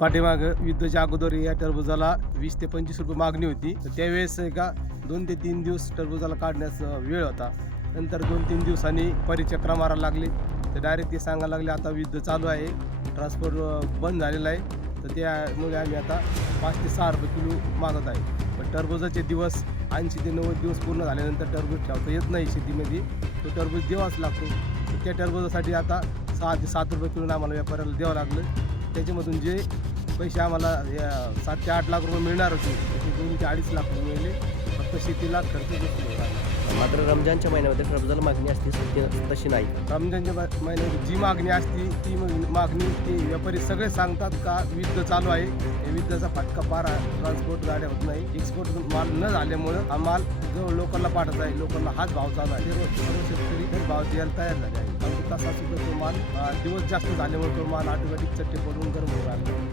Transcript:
पाठीमागं युद्धाच्या अगोदर या टरबुजाला 20 ते 25 रुपये मागणी होती. तर त्यावेळेस का 2 ते 3 दिवस टरबुजाला काढण्यास वेळ होता. नंतर 2-3 दिवसांनी परिचक्रा मारायला लागली. तर डायरेक्ट ते सांगायला लागले आता युद्ध चालू आहे, ट्रान्सपोर्ट बंद झालेला आहे. तर त्यामुळे आम्ही आता 5 ते 6 रुपये किलो मागत आहे. पण टरबुजाचे दिवस 80 ते 90 दिवस पूर्ण झाल्यानंतर टरबूज ठेवता येत नाही शेतीमध्ये. तो टरबूज द्यावाच लागतो. तर त्या टरबुजासाठी आता 6 ते 7 रुपये किलो आम्हाला व्यापाऱ्याला द्यावं लागलं. त्याच्यामधून जे पैसे आम्हाला 7 ते 8 लाख रुपये मिळणार होते ते 2 ते 2.5 लाख रुपये मिळाले. फक्त शेतीला खर्च घेतला. मात्र रमजानच्या महिन्यामध्ये टरबुजाला मागणी असते तशी नाही. रमजानच्या महिन्यामध्ये जी मागणी असती ती मागणी ते व्यापारी सगळे सांगतात का युद्ध चालू आहे. या युद्धाचा फटका फार ट्रान्सपोर्ट गाड्या होत नाही. एक्सपोर्ट माल न झाल्यामुळं हा माल जो लोकांना पाठवत आहे, लोकांना हाच भाव चालू आहे. सर्व शेतकरी हे भाव द्यायला तयार झाले आहे. कारण तसा सुद्धा तो माल दिवस जास्त झाल्यामुळे तो माल ऑटोमॅटिक चट्टे पडून गरम होऊ लागला.